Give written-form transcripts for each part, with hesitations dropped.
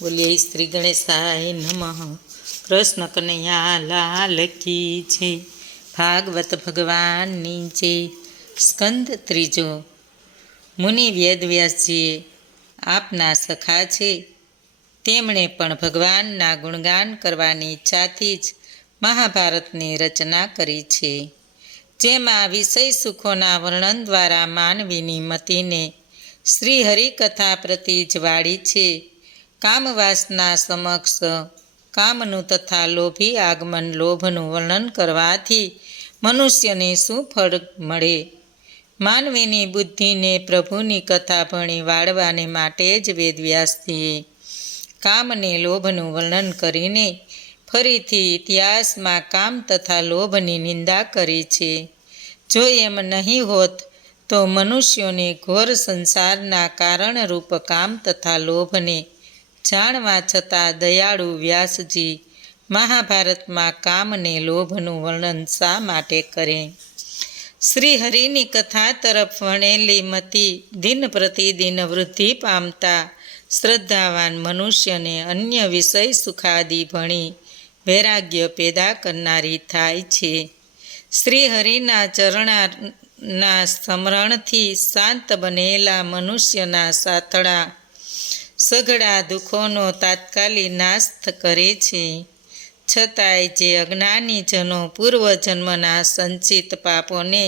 બોલીએ શ્રી ગણેશાય નમઃ. કૃષ્ણ કનૈયા લાલ કી છે. ભાગવત ભગવાનની છે. સ્કંદ ત્રીજો. મુનિ વેદવ્યાસજીએ આપના સખા છે. તેમણે પણ ભગવાનના ગુણગાન કરવાની ઈચ્છાથી જ મહાભારતની રચના કરી છે. જેમાં વિષય સુખોના વર્ણન દ્વારા માનવીની મતિને શ્રી હરિકથા પ્રતિ જ વાળી છે. કામવાસના સમક્ષ કામનું તથા લોભી આગમન લોભનું વર્ણન કરવાથી મનુષ્યને શું ફળ મળે? માનવીની બુદ્ધિને પ્રભુની કથા ભણી વાળવાને માટે જ વેદવ્યાસજીએ કામને લોભનું વર્ણન કરીને ફરીથી ઇતિહાસમાં કામ તથા લોભની નિંદા કરી છે. જો એમ નહીં હોત તો મનુષ્યોને ઘોર સંસારના કારણરૂપ કામ તથા લોભને જાણવા છતાં દયાળુ વ્યાસજી મહાભારતમાં કામને લોભનું વર્ણન શા માટે કરે? શ્રી હરિની કથા તરફ વણેલી મતિ દિન પ્રતિદિન વૃદ્ધિ પામતા શ્રદ્ધાવાન મનુષ્યને અન્ય વિષય સુખાદિ ભણી વૈરાગ્ય પેદા કરનારી થાય છે. શ્રી હરિના ચરણના સ્મરણથી શાંત બનેલા મનુષ્યના સાતળા સઘળા દુઃખોનો તાત્કાલિક નાશ કરે છે. છતાંય જે અજ્ઞાનીજનો પૂર્વજન્મના સંચિત પાપોને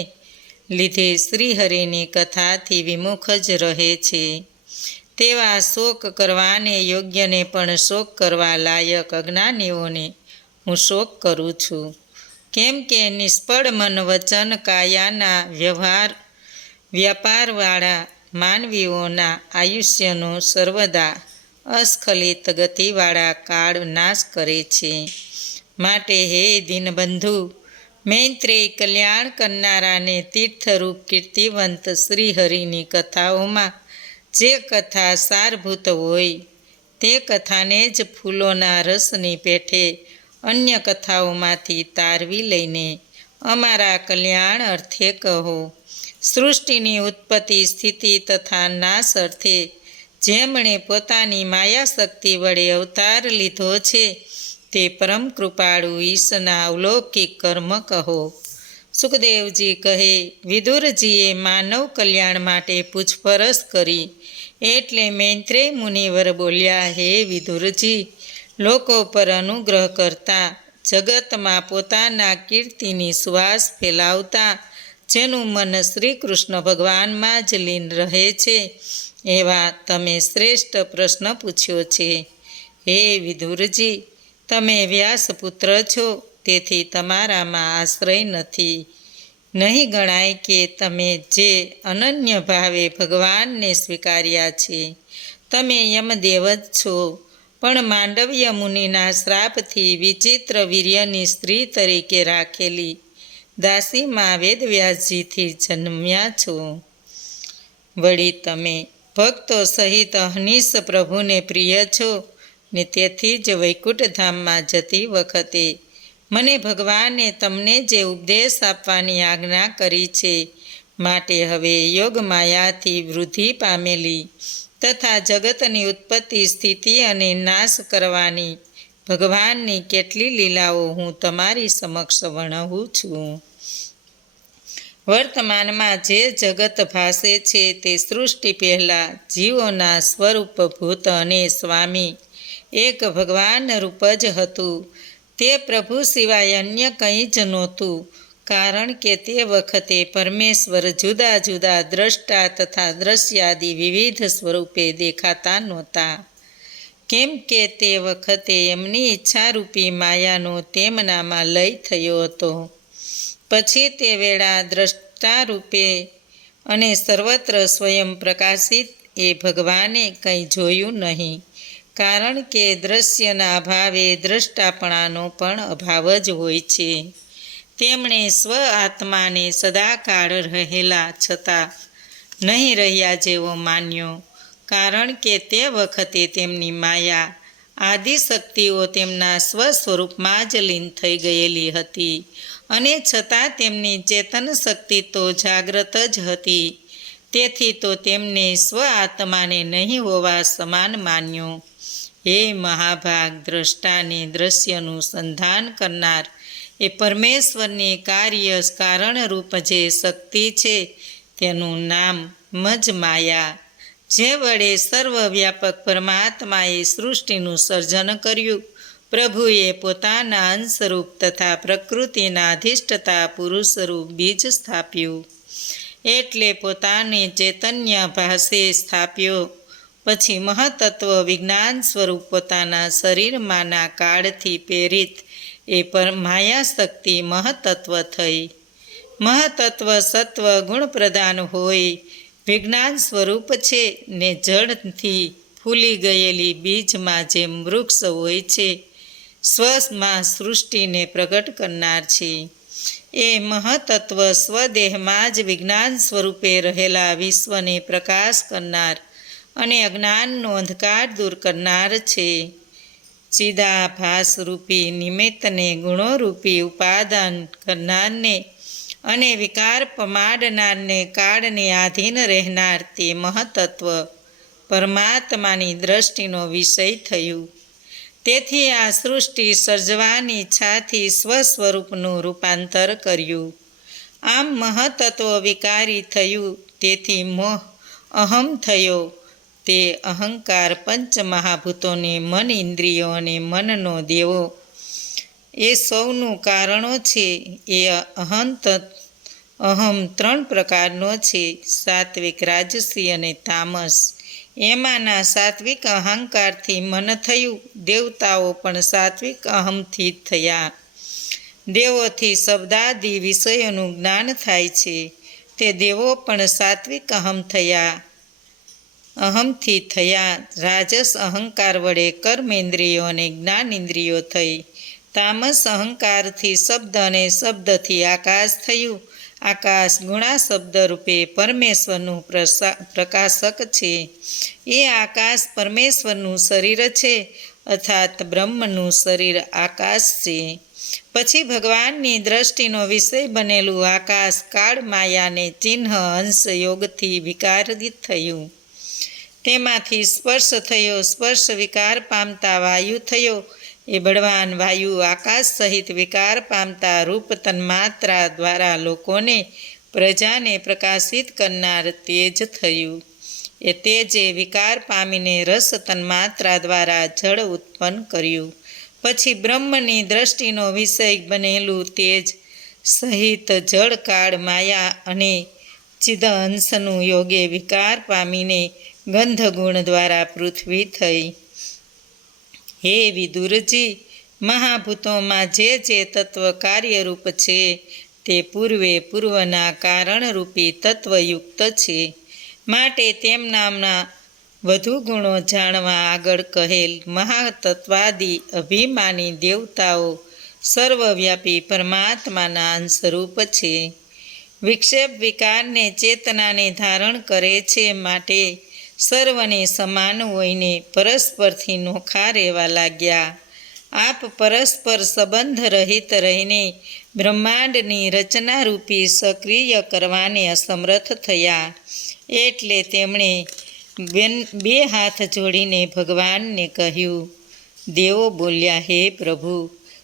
લીધે શ્રીહરિની કથાથી વિમુખ જ રહે છે, તેવા શોક કરવાને યોગ્યને પણ શોક કરવા લાયક અજ્ઞાનીઓને હું શોક કરું છું. કેમ કે નિષ્ફળ મન વચન કાયાના વ્યાપારવાળા માનવીઓના આયુષ્યનો સર્વદા અસ્ખલિત ગતિવાળા કાળ નાશ કરે છે. માટે હે દીનબંધુ, મૈત્રેય કલ્યાણ કરનારાને તીર્થરૂપ કીર્તિવંત શ્રીહરિની કથાઓમાં જે કથા સારભૂત હોય તે કથાને જ ફૂલોના રસની પેઠે અન્ય કથાઓમાંથી તારવી લઈને અમારા કલ્યાણ અર્થે કહો. સૃષ્ટિની ઉત્પત્તિ સ્થિતિ તથા નાશ અર્થે જેમણે પોતાની માયાશક્તિ વડે અવતાર લીધો છે તે પરમ કૃપાળુ ઈશના અવલૌકિક કર્મ કહો. સુખદેવજી કહે, વિદુરજીએ માનવ કલ્યાણ માટે પૂછપરછ કરી એટલે મૈત્રેય મુનિવર બોલ્યા, હે વિદુરજી, લોકો પર અનુગ્રહ કરતા જગતમાં પોતાના કીર્તિની સુવાસ ફેલાવતા જેનું મન શ્રી કૃષ્ણ ભગવાનમાં જ લીન રહે છે એવા તમે શ્રેષ્ઠ પ્રશ્ન પૂછ્યો છે. હે વિદુરજી, તમે વ્યાસપુત્ર છો, તેથી તમારામાં આશ્રય નથી. નહીં ગણાય કે તમે જે અનન્ય ભાવે ભગવાનને સ્વીકાર્યા છે. તમે યમદેવ જ છો, પણ માંડવ્ય મુનિના શ્રાપથી વિચિત્ર વીર્યની સ્ત્રી તરીકે રાખેલી દાસીમાં વેદવ્યાસજીથી જન્મ્યા છો. વળી તમે ભક્તો સહિત અહનિશ પ્રભુને પ્રિય છો ને તેથી જ વૈકુંઠધામમાં જતી વખતે મને ભગવાને તમને જે ઉપદેશ આપવાની આજ્ઞા કરી છે, માટે હવે યોગમાયાથી વૃદ્ધિ પામેલી તથા જગતની ઉત્પત્તિ સ્થિતિ અને નાશ કરવાની ભગવાનની કેટલી લીલાઓ હું તમારી સમક્ષ વર્ણવું છું. વર્તમાનમાં જે જગત ભાસે છે તે સૃષ્ટિ પહેલાં જીવોના સ્વરૂપભૂત અને સ્વામી એક ભગવાન રૂપ જ હતું. તે પ્રભુ સિવાય અન્ય કંઈ જ નહોતું, કારણ કે તે વખતે પરમેશ્વર જુદા જુદા દ્રષ્ટા તથા દ્રશ્યાદિ વિવિધ સ્વરૂપે દેખાતા નહોતા. કેમ કે તે વખતે એમની ઈચ્છારૂપી માયાનો તેમનામાં લય થયો હતો. પછી તે વેળા દ્રષ્ટારૂપે અને સર્વત્ર સ્વયં પ્રકાશિત એ ભગવાને કંઈ જોયું નહીં, કારણ કે દ્રશ્યના અભાવે દ્રષ્ટાપણાનો પણ અભાવ જ હોય છે. તેમણે સ્વ આત્માને સદાકાળ રહેલા છતાં નહીં રહ્યા જેવો માન્યો, કારણ કે તે વખતે તેમની માયા આદિશક્તિઓ તેમના સ્વસ્વરૂપમાં જ લીન થઈ ગયેલી હતી અને છતાં તેમની ચેતન શક્તિ તો જાગ્રત જ હતી. તેથી તો તેમને સ્વ આત્માને નહીં હોવા સમાન માન્યો. હે મહાભાગ દ્રષ્ટાને દ્રશ્યનું સંધાન કરનાર એ પરમેશ્વરની કાર્ય કારણરૂપ જે શક્તિ છે તેનું નામ મજ માયા, જે વડે સર્વવ્યાપક પરમાત્માએ સૃષ્ટિનું સર્જન કર્યું. પ્રભુએ પોતાના અંશરૂપ તથા પ્રકૃતિના અધિષ્ઠતા પુરુષરૂપ બીજ સ્થાપ્યું, એટલે પોતાને ચૈતન્ય ભાસે સ્થાપ્યો. પછી મહતત્વ વિજ્ઞાન સ્વરૂપ પોતાના શરીરમાંના કાળથી પ્રેરિત એ માયા શક્તિ મહતત્વ થઈ. મહતત્વ સત્વ ગુણ પ્રધાન હોય, વિજ્ઞાન સ્વરૂપ છે ને જળથી ફૂલી ગયેલી બીજમાં જેમ વૃક્ષ હોય છે, સ્વમાં સૃષ્ટિને પ્રગટ કરનાર છે. એ મહતત્વ સ્વદેહમાં જ વિજ્ઞાન સ્વરૂપે રહેલા વિશ્વને પ્રકાશ કરનાર અને અજ્ઞાનનો અંધકાર દૂર કરનાર છે. ચિદાભાસરૂપી નિમિત્તને ગુણોરૂપી ઉપાદાન કરનારને અને વિકાર પમાડનારને કાળને આધીન રહેનાર તે મહતત્વ પરમાત્માની દ્રષ્ટિનો વિષય થયું. તેથી આ સૃષ્ટિ સર્જવાની ઈચ્છાથી સ્વસ્વરૂપનું રૂપાંતર કર્યું. આમ મહતત્વ વિકારી થયું, તેથી મોહ અહમ થયો. તે અહંકાર પંચમહાભૂતોને મન ઇન્દ્રિયો અને મનનો દેવો એ સૌનું કારણો છે. એ અહમ 3 પ્રકારનો છે, સાત્વિક, રાજસી અને તામસ. એમાંના સાત્વિક અહંકારથી મન થયું. દેવતાઓ પણ સાત્વિક અહમથી જ થયા. દેવોથી શબ્દાદિ વિષયોનું જ્ઞાન થાય છે, તે દેવો પણ સાત્વિક અહમથી થયા. રાજસ અહંકાર વડે કર્મેન્દ્રિયો અને જ્ઞાનેન્દ્રિયો થઈ. તામસ અહંકારથી શબ્દ અને શબ્દથી આકાશ થયું. આકાશ ગુણા શબ્દ રૂપે પરમેશ્વરનું પ્રકાશક છે. એ આકાશ પરમેશ્વરનું શરીર છે, અર્થાત બ્રહ્મનું શરીર આકાશ છે. પછી ભગવાનની દ્રષ્ટિનો વિષય બનેલું આકાશ કાળ માયાને ચિહ્ન અંશ યોગથી વિકારિત થયું. તેમાંથી સ્પર્શ થયો. સ્પર્શ વિકાર પામતા વાયુ થયો. એ બળવાન વાયુ આકાશ સહિત વિકાર પામતા રૂપ તન્માત્રા દ્વારા લોકોને પ્રજાને પ્રકાશિત કરનાર તેજ થયું. એ તેજે વિકાર પામીને રસ તન્માત્રા દ્વારા જળ ઉત્પન્ન કર્યું. પછી બ્રહ્મની દ્રષ્ટિનો વિષય બનેલું તેજ સહિત જળ કાળ માયા અને ચિદ અંશનું યોગે વિકાર પામીને ગંધ ગુણ દ્વારા પૃથ્વી થઈ. હે વિદુરજી, મહાભૂતોમાં જે તત્વ કાર્યરૂપ છે તે પૂર્વના કારણરૂપી તત્વયુક્ત છે. માટે તેમનામાં વધુ ગુણો જાણવા આગળ કહેલ મહાતત્વાદિ અભિમાની દેવતાઓ સર્વવ્યાપી પરમાત્માના અંશરૂપ છે. વિક્ષેપ વિકારને ચેતનાને ધારણ કરે છે. માટે સર્વને સમાન હોઈને પરસ્પરથી નોખા રહેવા લાગ્યા. આપ પરસ્પર સંબંધ રહિત રહીને બ્રહ્માંડની રચનારૂપી સક્રિય કરવાને અસમર્થ થયા. એટલે તેમણે 2 હાથ જોડીને ભગવાનને કહ્યું. દેવો બોલ્યા, હે પ્રભુ,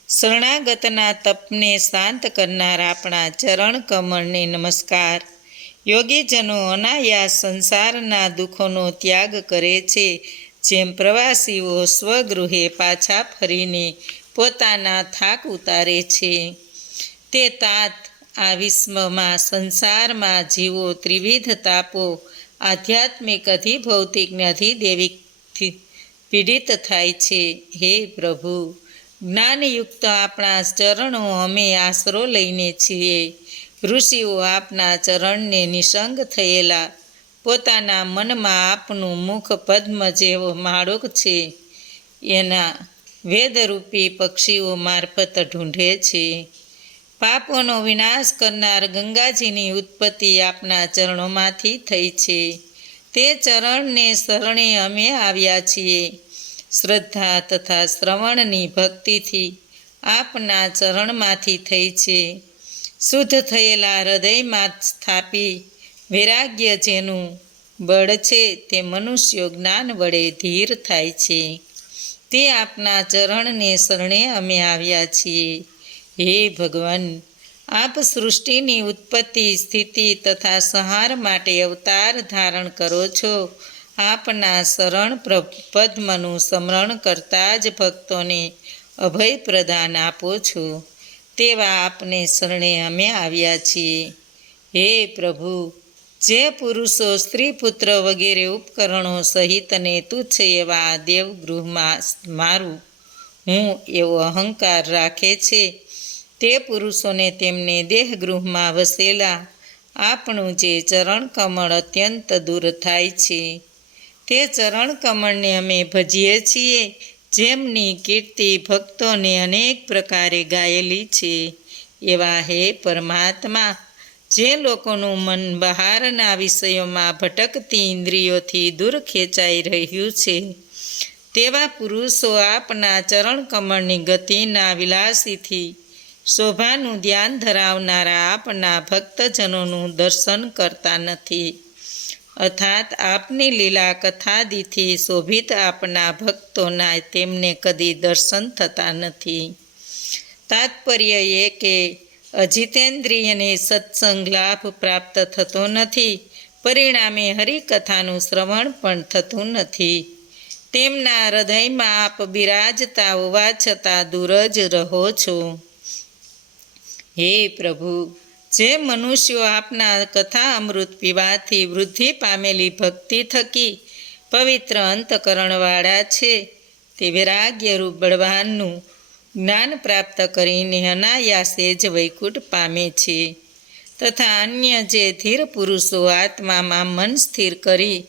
શરણાગતના તપને શાંત કરનાર આપણા ચરણ કમળને નમસ્કાર. યોગીજનો અનાયાસ સંસારના દુઃખોનો ત્યાગ કરે છે, જેમ પ્રવાસીઓ સ્વગૃહે પાછા ફરીને પોતાના થાક ઉતારે છે. તે તાત આ વિશ્વમાં સંસારમાં જીવો ત્રિવિધ તાપો આધ્યાત્મિક અધિભૌતિક ને અધિદૈવિકથી પીડિત થાય છે. હે પ્રભુ, જ્ઞાનયુક્ત આપણા ચરણો અમે આશરો લઈને છીએ. ઋષિઓ આપના ચરણને નિસંગ થયેલા પોતાના મનમાં આપનું મુખ પદ્મ જેવો માળોક છે એના વેદરૂપી પક્ષીઓ મારફત ઢૂંઢે છે. પાપોનો વિનાશ કરનાર ગંગાજીની ઉત્પત્તિ આપના ચરણોમાંથી થઈ છે. તે ચરણને શરણે અમે આવ્યા છીએ. શ્રદ્ધા તથા શ્રવણની ભક્તિથી આપના ચરણમાંથી થઈ છે. શુદ્ધ થયેલા હૃદયમાં સ્થાપી વૈરાગ્ય જેનું બળ છે તે મનુષ્યો જ્ઞાન વડે ધીર થાય છે. તે આપના ચરણને શરણે અમે આવ્યા છીએ. હે ભગવાન, આપ સૃષ્ટિની ઉત્પત્તિ, સ્થિતિ તથા સંહાર માટે અવતાર ધારણ કરો છો. આપના શરણ પદ્મનું સ્મરણ કરતા જ ભક્તોને અભય પ્રદાન આપો છો. તેવા આપને શરણે અમે આવ્યા છીએ. હે પ્રભુ, જે પુરુષો સ્ત્રી પુત્ર વગેરે ઉપકરણો સહિતને તુચ્છ એવા દેવગૃહમાં મારું હું એવો અહંકાર રાખે છે, તે પુરુષોને તેમને દેહગૃહમાં વસેલા આપણું જે ચરણકમળ અત્યંત દૂર થાય છે. તે ચરણકમળને અમે ભજીએ છીએ, જેમની કીર્તિ ભક્તોને અનેક પ્રકારે ગાયેલી છે. એવા હે પરમાત્મા, જે લોકોનું મન બહારના વિષયોમાં ભટકતી ઇન્દ્રિયોથી દૂર ખેંચાઈ રહ્યું છે, તેવા પુરુષો આપના ચરણકમળની ગતિના વિલાસીથી શોભાનું ધ્યાન ધરાવનારા આપના ભક્તજનોનું દર્શન કરતા નથી. અર્થાત આપની લીલા કથાદિથી શોભિત આપના ભક્તોના તેમને કદી દર્શન થતા નથી. તાત્પર્ય એ કે અજિતેન્દ્રિયને સત્સંગ લાભ પ્રાપ્ત થતો નથી, પરિણામે હરિકથાનું શ્રવણ પણ થતું નથી. તેમના હૃદયમાં આપ બિરાજતા હોવા છતાં દૂર જ રહો છો. હે પ્રભુ, જે મનુષ્યો આપના કથા અમૃત પીવાથી વૃદ્ધિ પામેલી ભક્તિ થકી પવિત્ર અંતકરણવાળા છે, તે વૈરાગ્યરૂપ બળવાનનું જ્ઞાન પ્રાપ્ત કરીને અનાયાસે જ વૈકુંઠ પામે છે. તથા અન્ય જે ધીર પુરુષો આત્મામાં મન સ્થિર કરી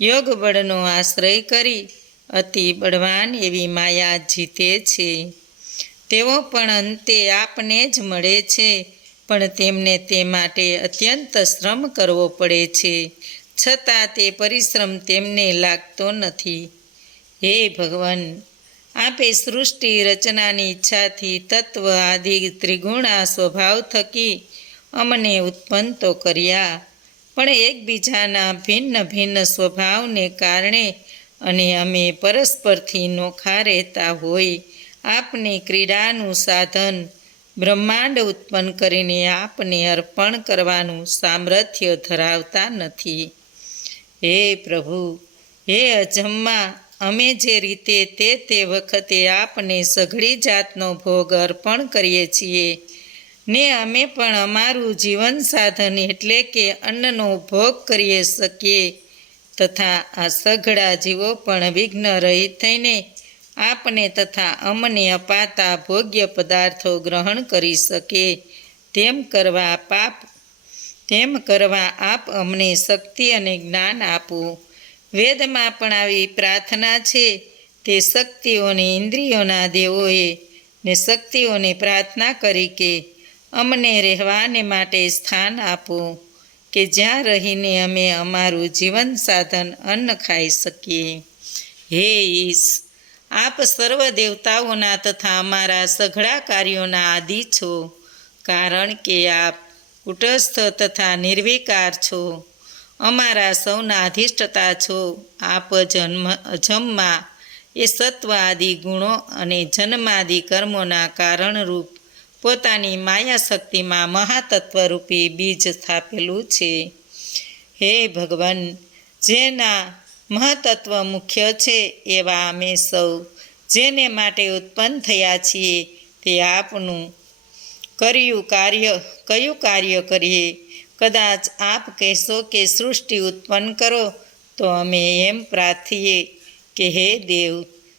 યોગ બળનો આશ્રય કરી અતિ બળવાન એવી માયા જીતે છે, તેઓ પણ અંતે આપને જ મળે છે. પણ તેમને તે માટે અત્યંત શ્રમ કરવો પડે છે, છતાં તે પરિશ્રમ તેમને લાગતો નથી. હે ભગવાન, આપે સૃષ્ટિ રચનાની ઈચ્છાથી તત્વ આદિ ત્રિગુણા સ્વભાવ થકી અમને ઉત્પન્ન તો કર્યા, પણ એકબીજાના ભિન્ન ભિન્ન સ્વભાવને કારણે અને અમે પરસ્પરથી નોખા રહેતા હોય આપની ક્રીડાનું સાધન બ્રહ્માંડ ઉત્પન્ન કરીને આપને અર્પણ કરવાનું સામર્થ્ય ધરાવતા નથી. હે પ્રભુ, હે અજમ્મા, અમે જે રીતે તે વખતે આપને સઘળી જાતનો ભોગ અર્પણ કરીએ છીએ ને અમે પણ અમારું જીવન સાધન એટલે કે અન્નનો ભોગ કરી શકીએ, તથા આ સઘળા જીવો પણ વિઘ્ન રહિત થઈને આપને તથા અમને અપાતા ભોગ્ય પદાર્થો ગ્રહણ કરી શકે, તેમ કરવા આપ અમને શક્તિ અને જ્ઞાન આપો. વેદમાં પણ આવી પ્રાર્થના છે. તે શક્તિઓને ઇન્દ્રિયોના દેવોએ ને શક્તિઓને પ્રાર્થના કરી કે અમને રહેવાને માટે સ્થાન આપો, કે જ્યાં રહીને અમે અમારું જીવન સાધન અન્ન ખાઈ શકીએ. હે ઈશ, આપ સર્વ દેવતાઓના તથા અમારા સઘળા કાર્યોના આદિ છો, કારણ કે આપ કુટસ્થ તથા નિર્વિકાર છો, અમારા સૌના અધિષ્ઠતા છો. આપ અજમ્મા એ સત્વ આદિ ગુણો અને જન્માદિ કર્મોના કારણરૂપ પોતાની માયા શક્તિમાં મહાતત્વરૂપી બીજ સ્થાપેલું છે. હે ભગવાન, જેના મહતત્વ મુખ્ય છે એવા અમે સૌ જેને માટે ઉત્પન્ન થયા છીએ, તે આપનું કયું કાર્ય કરીએ? કદાચ આપ કહેશો કે સૃષ્ટિ ઉત્પન્ન કરો, તો અમે એમ પ્રાર્થીએ કે હે દેવ,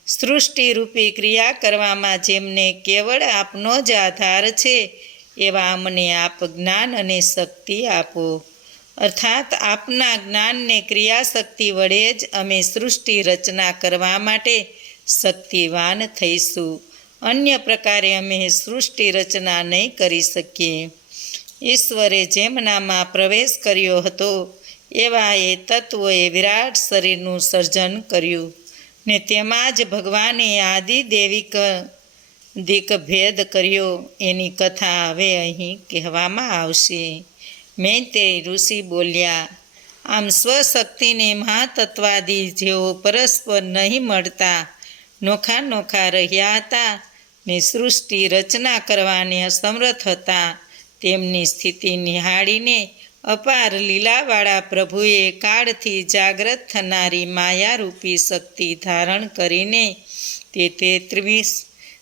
સૃષ્ટિરૂપી ક્રિયા કરવામાં જેમને કેવળ આપનો જ આધાર છે, એવા અમને આપ જ્ઞાન અને શક્તિ આપો. અર્થાત આપના જ્ઞાનને ક્રિયાશક્તિ વડે જ અમે સૃષ્ટિ રચના કરવા માટે શક્તિવાન થઈશું. અન્ય પ્રકારે અમે સૃષ્ટિ રચના નહીં કરી શકીએ. ઈશ્વરે જેમનામાં પ્રવેશ કર્યો હતો એવા એ તત્વોએ વિરાટ શરીરનું સર્જન કર્યું, ને તેમાં જ ભગવાને આદિદૈવિક ભેદ કર્યો. એની કથા હવે અહીં કહેવામાં આવશે. મૈત્રેય ઋષિ બોલ્યા, આમ સ્વશક્તિને મહાતત્વાદી જેઓ પરસ્પર નહીં મળતા નોખા નોખા રહ્યા હતા ને સૃષ્ટિ રચના કરવાને અસમર્થ હતા. તેમની સ્થિતિ નિહાળીને અપાર લીલાવાળા પ્રભુએ કાળથી જાગ્રત થનારી માયારૂપી શક્તિ ધારણ કરીને તે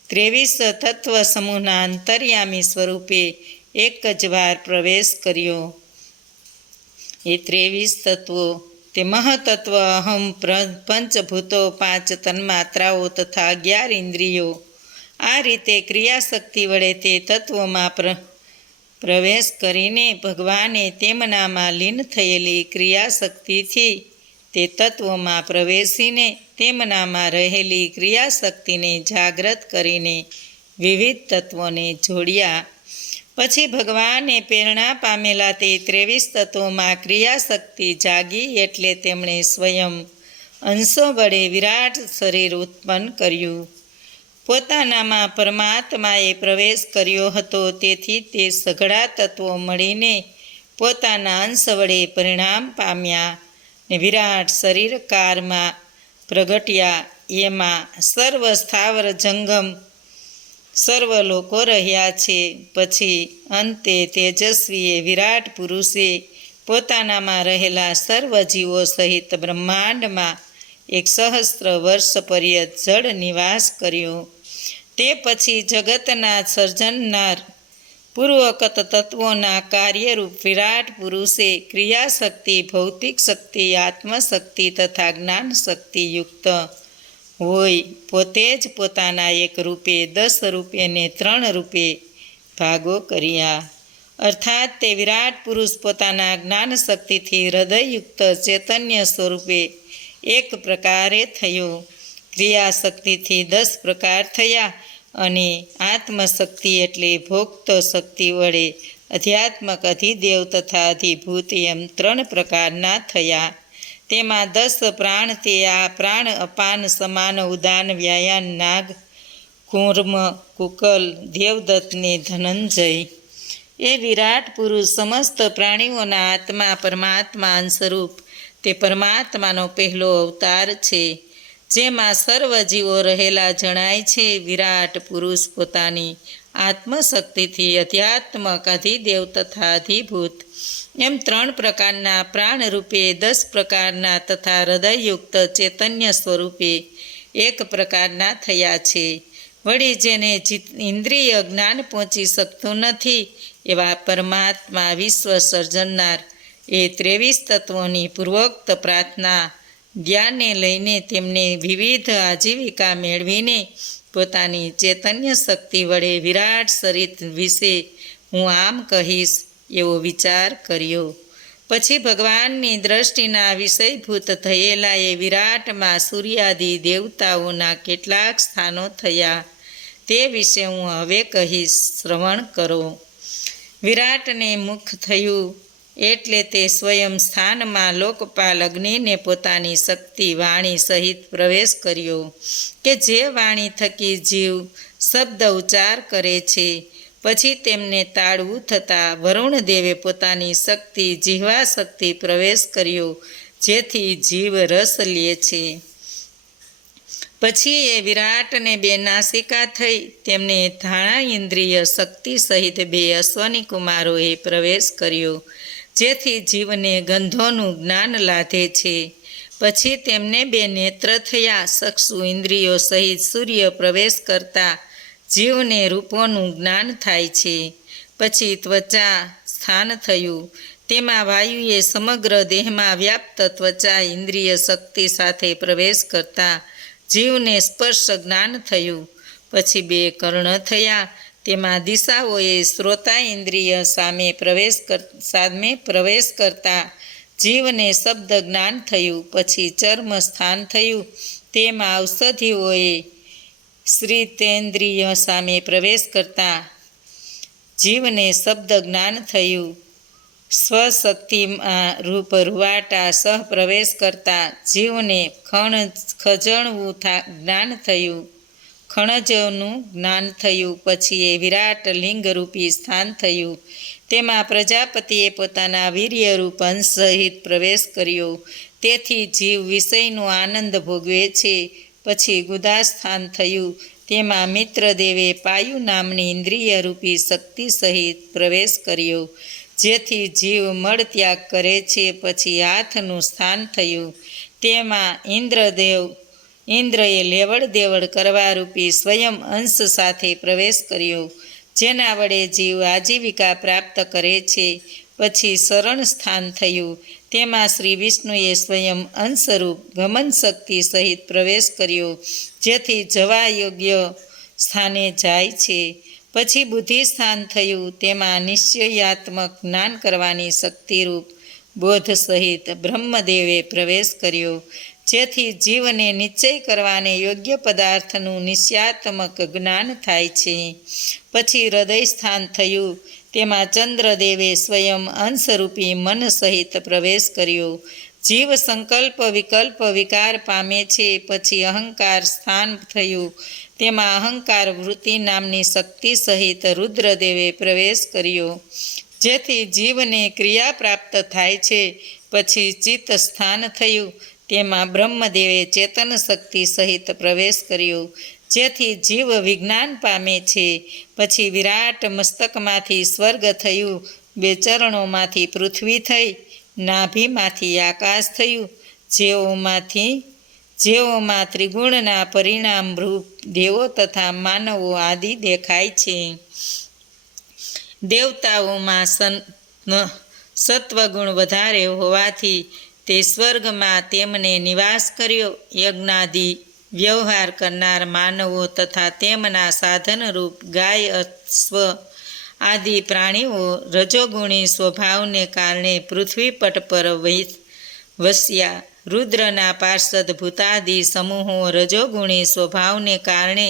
23 તત્વ સમૂહના અંતર્યામી સ્વરૂપે એક જ વાર પ્રવેશ કર્યો. એ 23 તત્વો તે મહતત્વ અહમ, પંચભૂતો, 5 તન્માત્રાઓ તથા 11 ઇન્દ્રિયો. આ રીતે ક્રિયાશક્તિ વડે તે તત્વોમાં પ્રવેશ કરીને ભગવાને તેમનામાં લીન થયેલી ક્રિયાશક્તિથી તે તત્વોમાં પ્રવેશીને તેમનામાં રહેલી ક્રિયાશક્તિને જાગ્રત કરીને વિવિધ તત્વોને જોડ્યા. પછી ભગવાને પ્રેરણા પામેલા તે 23 તત્વોમાં ક્રિયાશક્તિ જાગી એટલે તેમણે સ્વયં અંશો વડે વિરાટ શરીર ઉત્પન્ન કર્યું. પોતાનામાં પરમાત્માએ પ્રવેશ કર્યો હતો, તેથી તે સઘળા તત્વો મળીને પોતાના અંશ વડે પરિણામ પામ્યા ને વિરાટ શરીરકારમાં પ્રગટ્યા. એમાં સર્વ સ્થાવર જંગમ સર્વ લોકો રહ્યા છે. પછી અંતે તેજસ્વીએ વિરાટ પુરુષે પોતાનામાં રહેલા સર્વ જીવો સહિત બ્રહ્માંડમાં 1,000 વર્ષ પર્યંત જળ નિવાસ કર્યો. તે પછી જગતના સર્જનાર પૂર્વકત તત્વોના કાર્યરૂપ વિરાટ પુરુષે ક્રિયાશક્તિ, ભૌતિક શક્તિ, આત્મશક્તિ તથા જ્ઞાન શક્તિ યુક્ત હોય પોતે જ પોતાના એક રૂપે, 10 રૂપે ને 3 રૂપે ભાગો કર્યા. અર્થાત તે વિરાટ પુરુષ પોતાના જ્ઞાન શક્તિથી હૃદયયુક્ત ચૈતન્ય સ્વરૂપે એક પ્રકારે થયો. ક્રિયાશક્તિથી 10 પ્રકાર થયા અને આત્મશક્તિ એટલે ભોક્ત શક્તિ વડે અધ્યાત્મક, અધિદેવ તથા અધિભૂત એમ 3 પ્રકારના થયા. તેમાં 10 પ્રાણ તે આ પ્રાણ અપાન, સમાન, ઉદાન, વ્યાયાન, નાગ, કૂર્મ, કુકલ, દેવદત્ત ને ધનંજય. એ વિરાટ પુરુષ સમસ્ત પ્રાણીઓના આત્મા પરમાત્મા અંશરૂપ તે પરમાત્માનો પહેલો અવતાર છે, જેમાં સર્વ જીવો રહેલા જણાય છે. વિરાટ પુરુષ પોતાની આત્મશક્તિથી અધ્યાત્મક, અધિદેવ તથા અધિભૂત એમ 3 પ્રકારના પ્રાણ રૂપે, 10 પ્રકારના તથા હૃદયયુક્ત ચૈતન્ય સ્વરૂપે એક પ્રકારના થયા છે. વળી જેને ઇન્દ્રિય જ્ઞાન પહોંચી શકતું નથી એવા પરમાત્મા વિશ્વ સર્જનાર એ 23 તત્વોની પૂર્વોક્ત પ્રાર્થના ધ્યાને લઈને તેમને વિવિધ આજીવિકા મેળવીને પોતાની ચૈતન્ય શક્તિ વડે વિરાટ શરીર વિશે હું આમ કહીશ એવો વિચાર કર્યો. પછી ભગવાનની દ્રષ્ટિના વિષયભૂત થયેલા એ વિરાટમાં સૂર્યાદિ દેવતાઓના કેટલાક સ્થાનો થયા તે વિશે હું હવે કહીશ, શ્રવણ કરો. વિરાટને મુખ થયું એટલે તે સ્વયં સ્થાનમાં લોકપાલ અગ્નિને પોતાની શક્તિ વાણી સહિત પ્રવેશ કર્યો કે જે વાણી થકી જીવ શબ્દ ઉચ્ચાર કરે છે. પછી તેમને તાળવું થતાં વરુણદેવે પોતાની શક્તિ, જીહવા શક્તિ પ્રવેશ કર્યો, જેથી જીવ રસ લે છે. પછી એ વિરાટને 2 નાસિકા થઈ, તેમને ઘાણા ઇન્દ્રિય શક્તિ સહિત 2 અશ્વની કુમારોએ પ્રવેશ કર્યો, જેથી જીવને ગંધોનું જ્ઞાન લાધે છે. પછી તેમને 2 નેત્ર થયા, ચક્ષુ ઇન્દ્રિયો સહિત સૂર્ય પ્રવેશ કરતા જીવને રૂપોનું જ્ઞાન થાય છે. પછી ત્વચા સ્થાન થયું, તેમાં વાયુએ સમગ્ર દેહમાં વ્યાપ્ત ત્વચા ઇન્દ્રિય શક્તિ સાથે પ્રવેશ કરતા જીવને સ્પર્શ જ્ઞાન થયું. પછી 2 કર્ણ થયા, તેમાં દિશાઓએ શ્રોતા ઇન્દ્રિય સામે પ્રવેશ કરતા જીવને શબ્દ જ્ઞાન થયું. પછી ચર્મ સ્થાન થયું, તેમાં ઔષધિઓએ શ્રિતેન્દ્રિય સામે પ્રવેશ કરતા જીવને શબ્દ જ્ઞાન થયું. સ્વશક્તિમાં રૂપ રૂવાટા સહ પ્રવેશ કરતા જીવને ખજણવું જ્ઞાન થયું, ખણજનું જ્ઞાન થયું. પછી એ વિરાટ લિંગરૂપી સ્થાન થયું, તેમાં પ્રજાપતિએ પોતાના વીર્યરૂપ અંશ સહિત પ્રવેશ કર્યો, તેથી જીવ વિષયનો આનંદ ભોગવે છે. પછી ગુદાસ્થાન થયું. તેમાં મિત્રદેવે પાયુ નામની ઇન્દ્રિય રૂપી શક્તિ સહિત પ્રવેશ કર્યો, જેથી જીવ મળત્યાગ કરે છે. પછી હાથનું સ્થાન થયું. તેમાં ઇન્દ્રએ લેવડ દેવડ કરવા રૂપી સ્વયં અંશ સાથે પ્રવેશ કર્યો, જેના વડે જીવ આજીવિકા પ્રાપ્ત કરે છે. પછી શરણ સ્થાન થયું. તેમાં શ્રી વિષ્ણુએ સ્વયં અંશરૂપ ગમન શક્તિ સહિત પ્રવેશ કર્યો, જેથી જવા યોગ્ય સ્થાને જાય છે. પછી બુદ્ધિ સ્થાન થયું. તેમાં નિશ્ચયાત્મક જ્ઞાન કરવાની શક્તિરૂપ બોધ સહિત બ્રહ્મદેવે પ્રવેશ કર્યો, જેથી જીવને નિશ્ચય કરવાને યોગ્ય પદાર્થનું નિશ્ચયાત્મક જ્ઞાન થાય છે. પછી હૃદય સ્થાન થયું. તેમાં ચંદ્રદેવે સ્વયં અંશરૂપી મન સહિત પ્રવેશ કર્યો. જીવ સંકલ્પ વિકલ્પ વિકાર પામે છે. પછી અહંકાર સ્થાન થયું. તેમાં અહંકાર વૃત્તિ નામની શક્તિ સહિત રુદ્રદેવે પ્રવેશ કર્યો, જેથી જીવને ક્રિયા પ્રાપ્ત થાય છે. પછી ચિત્ત સ્થાન થયું. તેમાં બ્રહ્મદેવે ચેતન શક્તિ સહિત પ્રવેશ કર્યો, જેથી જીવ વિજ્ઞાન પામે છે. પછી વિરાટ મસ્તકમાંથી સ્વર્ગ થયું. બે ચરણોમાંથી પૃથ્વી થઈ. નાભીમાંથી આકાશ થયું. જેઓમાં ત્રિગુણના પરિણામ રૂપ દેવો તથા માનવો આદિ દેખાય છે. દેવતાઓમાં સત્વગુણ વધારે હોવાથી તે સ્વર્ગમાં તેમને નિવાસ કર્યો. યજ્ઞાદિ વ્યવહાર કરનાર માનવો તથા તેમના સાધનરૂપ ગાય, અશ્વ આદિ પ્રાણીઓ રજોગુણી સ્વભાવને કારણે પૃથ્વી પટ પર વસ્યા. રુદ્રના પાર્ષદ ભૂતાદિ સમૂહો રજોગુણી સ્વભાવને કારણે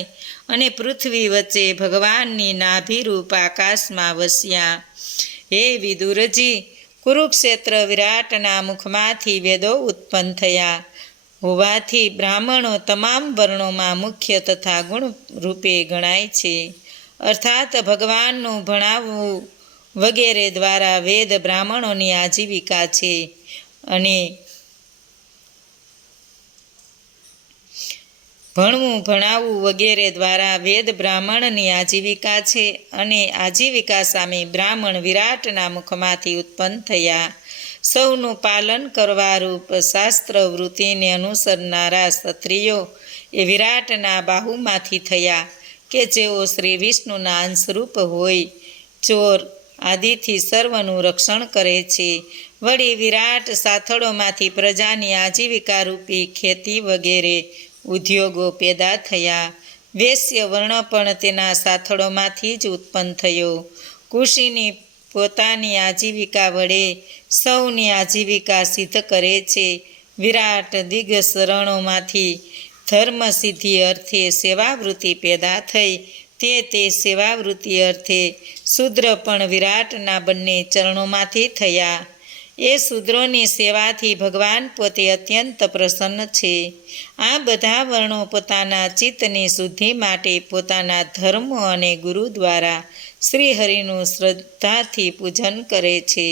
અને પૃથ્વી વચ્ચે ભગવાનની નાભિરૂપ આકાશમાં વસ્યા. હે વિદુરજી, કુરુક્ષેત્ર વિરાટના મુખમાંથી વેદો ઉત્પન્ન થયા હોવાથી બ્રાહ્મણો તમામ વર્ણોમાં મુખ્ય તથા ગુણ રૂપે ગણાય છે. અર્થાત ભગવાનનું ભણાવવું વગેરે દ્વારા વેદ બ્રાહ્મણોની આજીવિકા છે, અને ભણવું ભણાવવું વગેરે દ્વારા વેદ બ્રાહ્મણની આજીવિકા છે, અને આજીવિકા સામે બ્રાહ્મણ વિરાટના મુખમાંથી ઉત્પન્ન થયા. સૌનું પાલન કરવારૂપ શાસ્ત્ર વૃત્તિને અનુસરનારા ક્ષત્રિયો એ વિરાટના બાહુમાંથી થયા, કે જેઓ શ્રી વિષ્ણુના અંશરૂપ હોય. ચોર આદિથી સર્વનું રક્ષણ કરે છે. વળી વિરાટ સાથળોમાંથી પ્રજાની આજીવિકા રૂપી ખેતી વગેરે ઉદ્યોગો પેદા થયા. વૈશ્ય વર્ણ પણ તેના સાથળોમાંથી જ ઉત્પન્ન થયો. કુશીની પોતાની આજીવિકા વડે સૌની આજીવિકા સિદ્ધ કરે છે. વિરાટ દિગ્શરણોમાંથી ધર્મ સિદ્ધિ અર્થે સેવાવૃત્તિ પેદા થઈ. તે સેવાવૃત્તિ અર્થે શૂદ્ર પણ વિરાટના બંને ચરણોમાંથી થયા. એ શૂદ્રોની સેવાથી ભગવાન પોતે અત્યંત પ્રસન્ન છે. આ બધા વર્ણો પોતાના ચિત્તની શુદ્ધિ માટે પોતાના ધર્મ અને ગુરુ દ્વારા શ્રીહરિનું શ્રદ્ધાથી પૂજન કરે છે,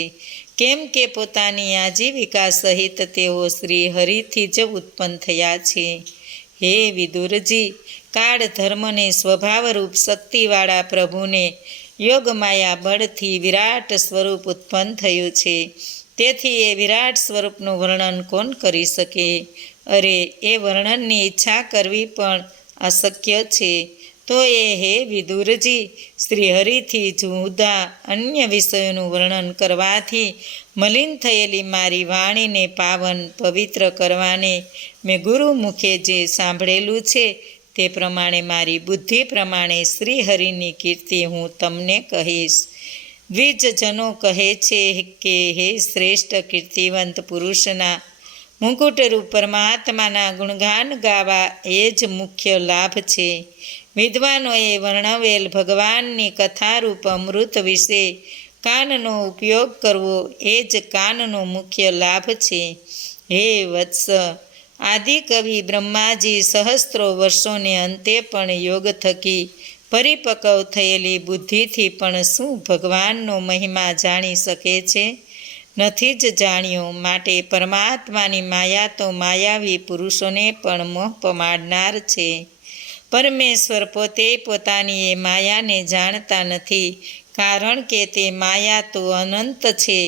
કેમ કે પોતાની આજીવિકા સહિત તેઓ શ્રીહરિથી જ ઉત્પન્ન થયા છે. હે વિદુરજી, કાળ ધર્મને સ્વભાવરૂપ શક્તિવાળા પ્રભુને યોગમાયા બળથી વિરાટ સ્વરૂપ ઉત્પન્ન થયું છે. તેથી એ વિરાટ સ્વરૂપનું વર્ણન કોણ કરી શકે? અરે, એ વર્ણનની ઈચ્છા કરવી પણ અશક્ય છે. તો એ હે વિદુરજી, શ્રીહરિથી જુદા અન્ય વિષયોનું વર્ણન કરવાથી મલિન થયેલી મારી વાણીને પાવન પવિત્ર કરવાને મેં ગુરુ મુખે જે સાંભળેલું છે તે પ્રમાણે મારી બુદ્ધિ પ્રમાણે શ્રીહરિની કીર્તિ હું તમને કહીશ. દ્વિજજનો કહે છે કે હે શ્રેષ્ઠ કીર્તિવંત પુરુષના મુકુટરૂપ પરમાત્માના ગુણગાન ગાવા એ જ મુખ્ય લાભ છે. વિદ્વાનોએ વર્ણવેલ ભગવાનની કથારૂપ અમૃત વિશે કાનનો ઉપયોગ કરવો એ જ કાનનો મુખ્ય લાભ છે. હે વત્સ, આદિકવિ બ્રહ્માજી સહસ્ત્રો વર્ષોને અંતે પણ યોગ થકી પરિપક્વ થયેલી બુદ્ધિથી પણ શું ભગવાનનો મહિમા જાણી શકે છે? નથી જ જાણ્યો. માટે પરમાત્માની માયા તો માયાવી પુરુષોને પણ મોહ પમાડનાર છે. પરમેશ્વર પોતે પોતાની એ માયાને જાણતા નથી, કારણ કે તે માયા તો અનંત છે.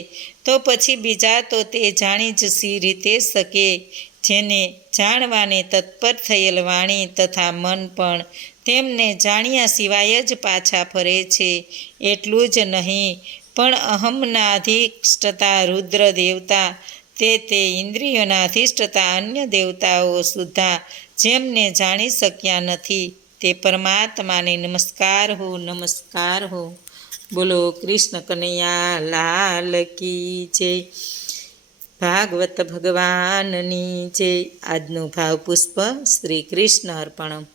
તો પછી બીજા તો તે જાણી જ સી રીતે શકે? જેને જાણવાને તત્પર થયેલ વાણી તથા મન પણ તેમને જાણ્યા સિવાય જ પાછા ફરે છે. એટલું જ નહીં, પણ અહમના અધિષ્ઠતા રુદ્ર દેવતા તે ઇન્દ્રિયોના અધિષ્ઠતા અન્ય દેવતાઓ સુદ્ધા જેમને જાણી શક્યા નથી, તે પરમાત્માને નમસ્કાર હો, નમસ્કાર હો. બોલો કૃષ્ણ કનૈયા લાલ કી જય. ભાગવત ભગવાનની જય. આજનું ભાવપુષ્પ શ્રી કૃષ્ણ અર્પણ.